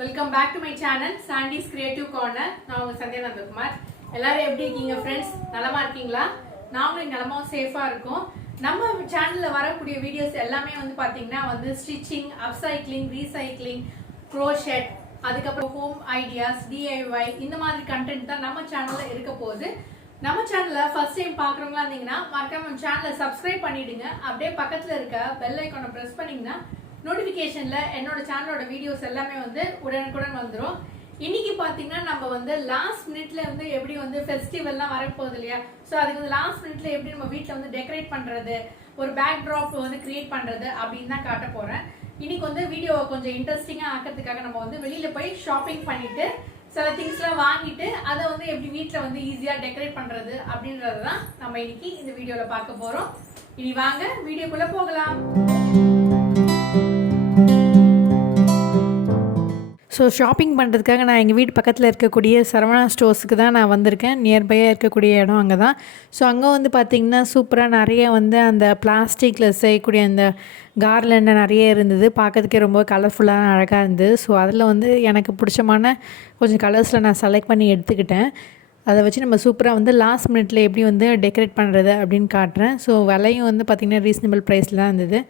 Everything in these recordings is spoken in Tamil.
Welcome back to my channel Sandy's creative corner. நான் உங்க சந்தியா நந்தகுமார். எல்லாரும் எப்படி இருக்கீங்க ஃப்ரெண்ட்ஸ்? நலமா இருக்கீங்களா? நாங்களும் நலமாவும் சேஃபா இருக்கோம். நம்ம சேனல்ல வரக்கூடிய வீடியோஸ் எல்லாமே வந்து பாத்தீங்கன்னா வந்து ஸ்டிச்சிங், அப்சைக்ளிங், ரீசைக்ளிங், க்ரோஷெட், அதுக்கப்புறம் ஹோம் ஐடியாஸ், டிஐஒய் இந்த மாதிரி கண்டென்ட் தான் நம்ம சேனல்ல இருக்க போகுது. நம்ம சேனலை ஃபர்ஸ்ட் டைம் பார்க்குறவங்களா இருந்தீங்கன்னா மறக்காம நம்ம சேனலை சப்ஸ்கிரைப் பண்ணிடுங்க. அப்படியே பக்கத்தில் இருக்க பெல் ஐக்கானை ப்ரெஸ் பண்ணிங்கன்னா நோட்டிஃபிகேஷன்ல என்னோட சேனலோட வீடியோஸ் எல்லாமே வந்து உடனுக்குடன் வந்துடும். இன்னைக்கு பார்த்தீங்கன்னா நம்ம வந்து லாஸ்ட் மினிட்ல வந்து எப்படி வந்து ஃபெஸ்டிவல்லாம் வரப்போகுது இல்லையா? ஸோ அதுக்கு வந்து லாஸ்ட் மினிட்ல எப்படி நம்ம வீட்டில் வந்து டெக்கரேட் பண்ணுறது, ஒரு பேக் ட்ராப் வந்து கிரியேட் பண்ணுறது அப்படின்னு தான் காட்ட போகிறேன். இன்னைக்கு வந்து வீடியோவை கொஞ்சம் இன்ட்ரெஸ்டிங்காக ஆக்கிறதுக்காக நம்ம வந்து வெளியில் போய் ஷாப்பிங் பண்ணிட்டு சில திங்ஸ்லாம் வாங்கிட்டு அதை வந்து எப்படி வீட்டில் வந்து ஈஸியாக டெக்கரேட் பண்ணுறது அப்படின்றது தான் நம்ம இன்னைக்கு இந்த வீடியோவில் பார்க்க போகிறோம். இனி வாங்க வீடியோக்குள்ளே போகலாம். ஸோ ஷாப்பிங் பண்ணுறதுக்காக நான் எங்கள் வீட்டு பக்கத்தில் இருக்கக்கூடிய சரவணா ஸ்டோர்ஸுக்கு தான் நான் வந்திருக்கேன். நியர்பையாக இருக்கக்கூடிய இடம் அங்கே தான். ஸோ அங்கே வந்து பார்த்திங்கன்னா சூப்பராக நிறைய வந்து அந்த பிளாஸ்டிக்கில் செய்யக்கூடிய அந்த கார்லண்ட் நிறைய இருந்தது. பார்க்கறதுக்கே ரொம்ப கலர்ஃபுல்லாக அழகாக இருந்தது. ஸோ அதில் வந்து எனக்கு பிடிச்சமான கொஞ்சம் கலர்ஸில் நான் செலக்ட் பண்ணி எடுத்துக்கிட்டேன். அதை வச்சு நம்ம சூப்பராக வந்து லாஸ்ட் மினிட்ல எப்படி வந்து டெக்கரேட் பண்ணுறது அப்படின்னு காட்டுறேன். ஸோ விலையும் வந்து பார்த்திங்கன்னா ரீசனபிள் ப்ரைஸில் தான் இருந்தது.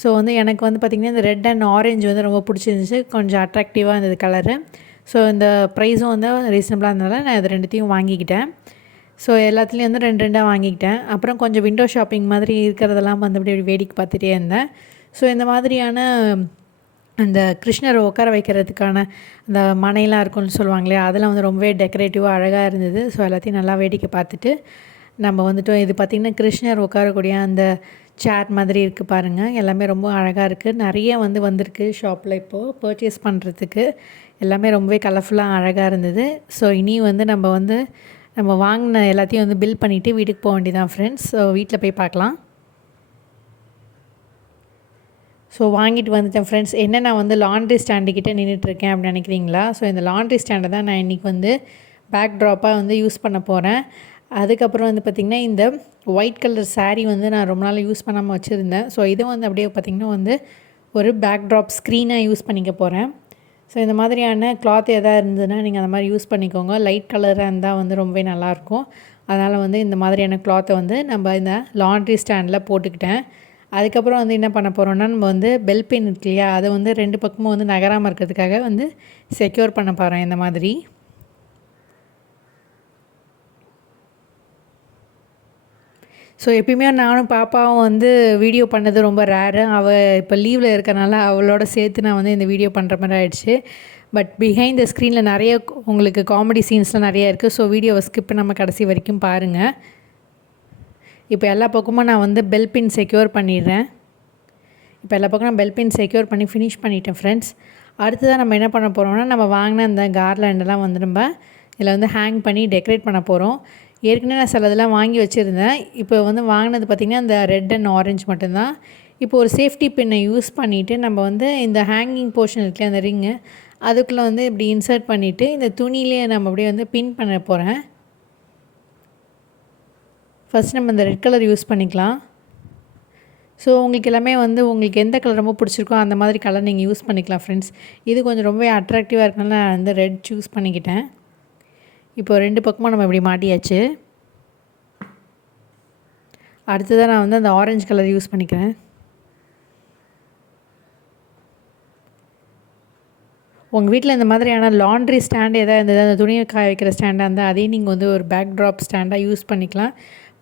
ஸோ வந்து எனக்கு வந்து பார்த்திங்கன்னா இந்த ரெட் அண்ட் ஆரஞ்சு வந்து ரொம்ப பிடிச்சிருந்துச்சு. கொஞ்சம் அட்ராக்டிவாக இருந்தது கலரு. ஸோ இந்த ப்ரைஸும் வந்து ரீசனபிளாக இருந்தனால நான் இது ரெண்டுத்தையும் வாங்கிக்கிட்டேன். ஸோ எல்லாத்துலேயும் வந்து ரெண்டு ரெண்டாக வாங்கிக்கிட்டேன். அப்புறம் கொஞ்சம் விண்டோ ஷாப்பிங் மாதிரி இருக்கிறதெல்லாம் வந்து அப்படி வேடிக்கை பார்த்துட்டே இருந்தேன். ஸோ இந்த மாதிரியான அந்த கிருஷ்ணரை உட்கார வைக்கிறதுக்கான அந்த மனையெல்லாம் இருக்கும்னு சொல்லுவாங்களே, அதெல்லாம் வந்து ரொம்பவே டெக்கரேட்டிவாக அழகாக இருந்தது. ஸோ எல்லாத்தையும் நல்லா வேடிக்கை பார்த்துட்டு நம்ம வந்துட்டோம். இது பார்த்திங்கன்னா கிருஷ்ணர் உட்காரக்கூடிய அந்த சேர் மாதிரி இருக்குது பாருங்கள். எல்லாமே ரொம்ப அழகாக இருக்குது. நிறைய வந்து வந்திருக்கு ஷாப்பில் இப்போது பர்ச்சேஸ் பண்ணுறதுக்கு. எல்லாமே ரொம்பவே கலர்ஃபுல்லாக அழகாக இருந்தது. ஸோ இனி வந்து நம்ம வாங்கின எல்லாத்தையும் வந்து பில் பண்ணிவிட்டு வீட்டுக்கு போக வேண்டியதான் ஃப்ரெண்ட்ஸ். ஸோ வீட்டில் போய் பார்க்கலாம். ஸோ வாங்கிட்டு வந்துட்டேன் ஃப்ரெண்ட்ஸ். என்ன நான் வந்து லாண்ட்ரி ஸ்டாண்டுக்கிட்டே நின்றுட்டுருக்கேன் அப்படின்னு நினைக்கிறீங்களா? ஸோ இந்த லாண்ட்ரி ஸ்டாண்டை தான் நான் இன்றைக்கி வந்து பேக் ட்ராப்பாக வந்து யூஸ் பண்ண போகிறேன். அதுக்கப்புறம் வந்து பார்த்திங்கன்னா இந்த ஒயிட் கலர் சாரீ வந்து நான் ரொம்ப நாள் யூஸ் பண்ணாமல் வச்சுருந்தேன். ஸோ இதை வந்து அப்படியே பார்த்திங்கன்னா வந்து ஒரு பேக் ட்ராப் ஸ்க்ரீனாக யூஸ் பண்ணிக்க போகிறேன். ஸோ இந்த மாதிரியான கிளாத் எதாவது இருந்ததுன்னா நீங்கள் அந்த மாதிரி யூஸ் பண்ணிக்கோங்க. லைட் கலராக இருந்தால் வந்து ரொம்பவே நல்லாயிருக்கும். அதனால் வந்து இந்த மாதிரியான கிளாத்தை வந்து நம்ம இந்த லாண்ட்ரி ஸ்டாண்டில் போட்டுக்கிட்டேன். அதுக்கப்புறம் வந்து என்ன பண்ண போகிறோன்னா, நம்ம வந்து பெல் பென் இருக்கு இல்லையா, அதை வந்து ரெண்டு பக்கமும் வந்து நகராமல் இருக்கிறதுக்காக வந்து செக்யூர் பண்ண போகிறேன் இந்த மாதிரி. ஸோ எப்பயுமே நானும் பாப்பாவும் வந்து வீடியோ பண்ணது ரொம்ப ரேரு. அவள் இப்போ லீவில் இருக்கறனால அவளோட சேர்த்து நான் வந்து இந்த வீடியோ பண்ணுற மாதிரி ஆயிடுச்சு. பட் பிஹைண்ட் த ஸ்க்ரீனில் நிறைய உங்களுக்கு காமெடி சீன்ஸ்லாம் நிறையா இருக்குது. ஸோ வீடியோவை ஸ்கிப் பண்ணாமல் கடைசி வரைக்கும் பாருங்கள். இப்போ எல்லா பக்கமும் நான் வந்து பெல் பின் செக்யூர் பண்ணிடுறேன். இப்போ எல்லா பக்கம் நான் பெல் பின் செக்யூர் பண்ணி ஃபினிஷ் பண்ணிட்டேன் ஃப்ரெண்ட்ஸ். அடுத்ததாக நம்ம என்ன பண்ண போகிறோம்னா, நம்ம வாங்கின அந்த கார்லாண்டெல்லாம் வந்து நம்ம இதில் வந்து ஹேங் பண்ணி டெக்கரேட் பண்ண போகிறோம். ஏற்கனவே நான் சில இதெல்லாம் வாங்கி வச்சுருந்தேன். இப்போ வந்து வாங்கினது பார்த்திங்கன்னா இந்த ரெட் அண்ட் ஆரஞ்சு மட்டும்தான். இப்போ ஒரு சேஃப்டி பின்னை யூஸ் பண்ணிவிட்டு நம்ம வந்து இந்த ஹேங்கிங் போர்ஷன் இருக்குல்ல அந்த ரிங்கு, அதுக்குள்ளே வந்து இப்படி இன்சர்ட் பண்ணிவிட்டு இந்த துணியிலே நம்ம அப்படியே வந்து பின் பண்ண போகிறேன். ஃபஸ்ட் நம்ம இந்த ரெட் கலர் யூஸ் பண்ணிக்கலாம். ஸோ உங்களுக்கு எல்லாமே வந்து உங்களுக்கு எந்த கலர் ரொம்ப பிடிச்சிருக்கோ அந்த மாதிரி கலர் நீங்கள் யூஸ் பண்ணிக்கலாம் ஃப்ரெண்ட்ஸ். இது கொஞ்சம் ரொம்ப அட்ராக்டிவாக இருக்கனால நான் வந்து ரெட் சூஸ் பண்ணிக்கிட்டேன். இப்போ ரெண்டு பக்கமும் நம்ம இப்படி மாட்டியாச்சு. அடுத்ததாக நான் வந்து அந்த ஆரஞ்சு கலர் யூஸ் பண்ணிக்கிறேன். உங்கள் வீட்டில் இந்த மாதிரியான லாண்ட்ரி ஸ்டாண்டு எதாவது இருந்தது, அந்த துணியை காய வைக்கிற ஸ்டாண்டாக இருந்தால் அதையும் நீங்கள் வந்து ஒரு பேக் ட்ராப் ஸ்டாண்டாக யூஸ் பண்ணிக்கலாம்.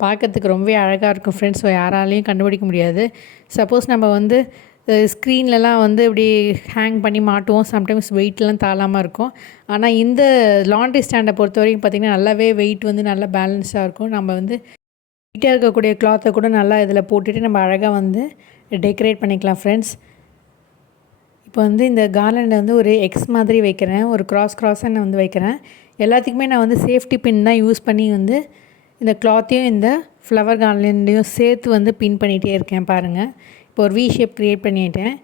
பார்க்கறதுக்கு ரொம்பவே அழகாக இருக்கும் ஃப்ரெண்ட்ஸ். ஸோ யாராலையும் கண்டுபிடிக்க முடியாது. சப்போஸ் நம்ம வந்து ஸ்க்ரீன்லலாம் வந்து இப்படி ஹேங் பண்ணி மாட்டுவோம். சம்டைம்ஸ் வெயிட்லாம் தாழாமல் இருக்கும். ஆனால் இந்த லாண்ட்ரி ஸ்டாண்டை பொறுத்த வரைக்கும் பார்த்திங்கன்னா நல்லாவே வெயிட் வந்து நல்லா பேலன்ஸாக இருக்கும். நம்ம வந்து வெயிட்டாக இருக்கக்கூடிய கிளாத்தை கூட நல்லா இதில் போட்டுட்டு நம்ம அழகாக வந்து டெக்கரேட் பண்ணிக்கலாம் ஃப்ரெண்ட்ஸ். இப்போ வந்து இந்த கார்லண்டை வந்து ஒரு எக்ஸ் மாதிரி வைக்கிறேன். ஒரு கிராஸாக நான் வந்து வைக்கிறேன். எல்லாத்துக்குமே நான் வந்து சேஃப்டி பின் தான் யூஸ் பண்ணி வந்து இந்த கிளாத்தையும் இந்த ஃப்ளவர் கார்லண்டையும் சேர்த்து வந்து பின் பண்ணிகிட்டே இருக்கேன் பாருங்கள். இப்போ ஒரு வி ஷேப் க்ரியேட் பண்ணிட்டேன்.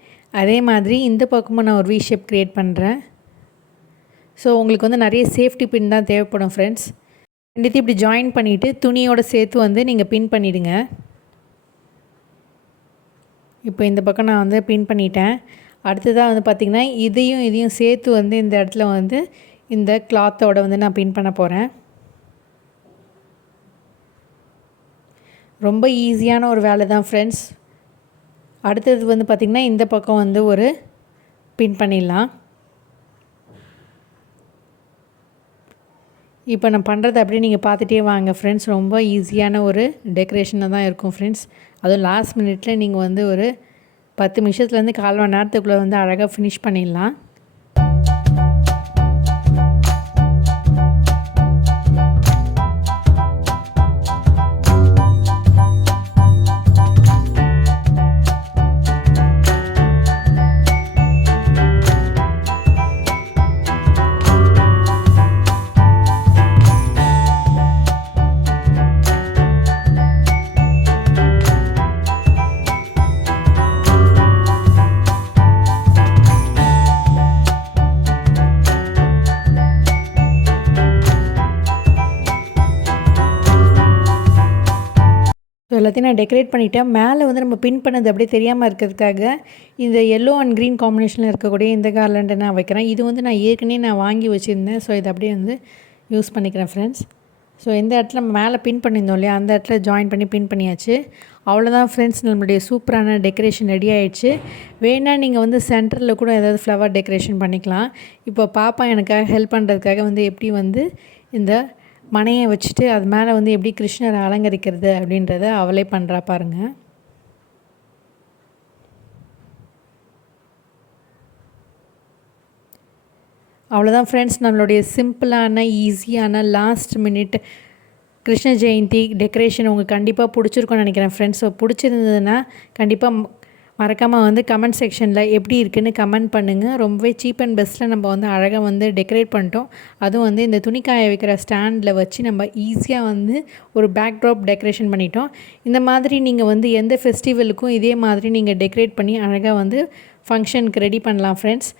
அதே மாதிரி இந்த பக்கமும் நான் ஒரு வி ஷேப் க்ரியேட் பண்ணுறேன். ஸோ உங்களுக்கு வந்து நிறைய சேஃப்டி பின் தான் தேவைப்படும் ஃப்ரெண்ட்ஸ். ரெண்டுத்தையும் இப்படி ஜாயின் பண்ணிவிட்டு துணியோடு சேர்த்து வந்து நீங்கள் பின் பண்ணிவிடுங்க. இப்போ இந்த பக்கம் நான் வந்து பின் பண்ணிட்டேன். அடுத்ததாக வந்து பார்த்திங்கன்னா இதையும் சேர்த்து வந்து இந்த இடத்துல வந்து இந்த கிளாத்தோட வந்து நான் பின் பண்ண போகிறேன். ரொம்ப ஈஸியான ஒரு வேலை தான் ஃப்ரெண்ட்ஸ். அடுத்தது வந்து பார்த்திங்கன்னா இந்த பக்கம் வந்து ஒரு பின் பண்ணிடலாம். இப்போ நான் பண்ணுறது அப்படியே நீங்கள் பார்த்துட்டே வாங்க ஃப்ரெண்ட்ஸ். ரொம்ப ஈஸியான ஒரு டெக்கரேஷனாக தான் இருக்கும் ஃப்ரெண்ட்ஸ். அதுவும் லாஸ்ட் மினிட்டில் நீங்கள் வந்து ஒரு 10 நிமிஷத்துலேருந்து 1/4 மணி நேரத்துக்குள்ளே வந்து அழகாக ஃபினிஷ் பண்ணிடலாம். எல்லாத்தையும் நான் டெக்கரேட் பண்ணிவிட்டேன். மேலே வந்து நம்ம பின் பண்ணது அப்படியே தெரியாமல் இருக்கிறதுக்காக இந்த எல்லோ அண்ட் க்ரீன் காம்பினேஷனில் இருக்கக்கூடிய இந்த கார்லண்டை நான் வைக்கிறேன். இது வந்து நான் ஏற்கனவே வாங்கி வச்சுருந்தேன். ஸோ இதை அப்படியே வந்து யூஸ் பண்ணிக்கிறேன் ஃப்ரெண்ட்ஸ். ஸோ இந்த இடத்துல நம்ம மேலே பின் பண்ணியிருந்தோம் இல்லையா, அந்த இடத்துல ஜாயின் பண்ணி பின் பண்ணியாச்சு. அவ்வளோதான் ஃப்ரெண்ட்ஸ், நம்மளுடைய சூப்பரான டெக்கரேஷன் ரெடி ஆகிடுச்சு. வேணால் நீங்கள் வந்து சென்டரில் கூட ஏதாவது ஃப்ளவர் டெக்கரேஷன் பண்ணிக்கலாம். இப்போ பாப்பா எனக்காக ஹெல்ப் பண்ணுறதுக்காக வந்து எப்படி வந்து இந்த மனையை வச்சுட்டு அது மேலே வந்து எப்படி கிருஷ்ணரை அலங்கரிக்கிறது அப்படின்றத அவளே பண்ணுறா பாருங்கள். அவ்வளோதான் ஃப்ரெண்ட்ஸ், நம்மளுடைய சிம்பிளான ஈஸியான last minute Krishna Jayanthi decoration உங்களுக்கு கண்டிப்பாக பிடிச்சிருக்கும்னு நினைக்கிறேன் ஃப்ரெண்ட்ஸ். ஸோ பிடிச்சிருந்ததுன்னா கண்டிப்பாக மறக்காமல் வந்து கமெண்ட் செக்ஷனில் எப்படி இருக்குதுன்னு கமெண்ட் பண்ணுங்கள். ரொம்பவே சீப் அண்ட் பெஸ்ட்டில் நம்ம வந்து அழகாக வந்து டெக்கரேட் பண்ணிட்டோம். அதுவும் வந்து இந்த துணிக்காய வைக்கிற ஸ்டாண்டில் வச்சு நம்ம ஈஸியாக வந்து ஒரு பேக்ட்ராப் டெக்கரேஷன் பண்ணிட்டோம். இந்த மாதிரி நீங்கள் வந்து எந்த ஃபெஸ்டிவலுக்கும் இதே மாதிரி நீங்கள் டெக்கரேட் பண்ணி அழகாக வந்து ஃபங்க்ஷனுக்கு ரெடி பண்ணலாம் ஃப்ரெண்ட்ஸ்.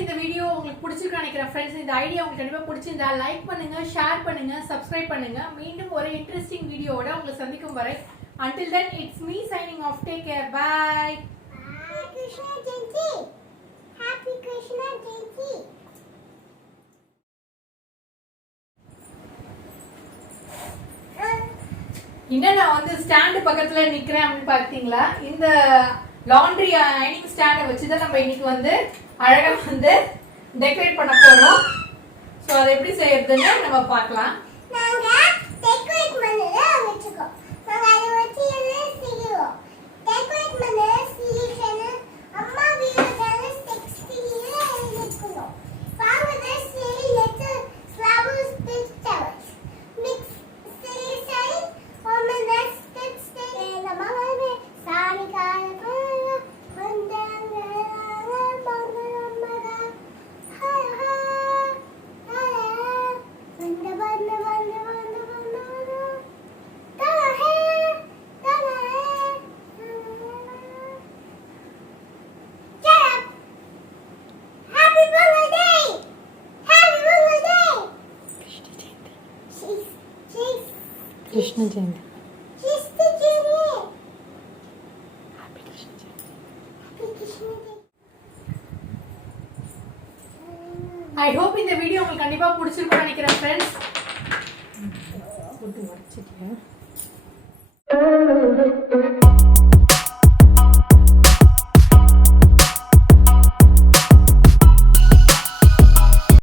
இந்த வீடியோ உங்களுக்கு பிடிச்சிருக்குன்னு நினைக்கிறேன் ஃப்ரெண்ட்ஸ். இந்த ஐடியா உங்களுக்கு கண்டிப்பாக பிடிச்சிருந்தா லைக் பண்ணுங்க, ஷேர் பண்ணுங்க, சப்ஸ்கிரைப் பண்ணுங்க. மீண்டும் ஒரு இன்ட்ரெஸ்டிங் வீடியோவோட உங்களை சந்திக்கும் வரை until then it's me signing off. Take care. Bye. Bye. Krishna Jayanti. Happy Krishna Jayanti. இன்னும் நான் வந்து ஸ்டாண்ட் பக்கத்துல நிக்கிறேன் அப்படின்னு பார்த்தீங்களா? இந்த லாண்ட்ரி அயனிங் ஸ்டாண்டை வச்சு தான் நம்ம இன்னைக்கு வந்து அழகா வந்து டெக்கரேட் பண்ண போறோம். சோ அதை எப்படி செய்யறதுன்னு நம்ம பார்க்கலாம். நாங்க டெக்கரேட் பண்ணத வெச்சுக்கோ. நாங்க அதை வச்சு என்ன செய்வோம்? டெக்கரேட் பண்ண சீசன் அம்மா வீட்ல டெக்ஸ்டைல்ல எழுதிக்கணும். வாங்க சரி லெட்ஸ் ஃப்ளவர்ஸ் பிக்சர்ஸ் மிக்ஸ் சரி ஹோம்லெஸ் டெக்ஸ்டைல் நம்ம Sarika Krishna Jayanti. Krishna Jayanti. Happy Krishna Jayanti. Happy Krishna Jayanti. I hope இந்த வீடியோ உங்களுக்கு கண்டிப்பா பிடிச்சிருக்கும்னு நினைக்கிறேன் फ्रेंड्स. போட்டு வச்சிட்டேன்.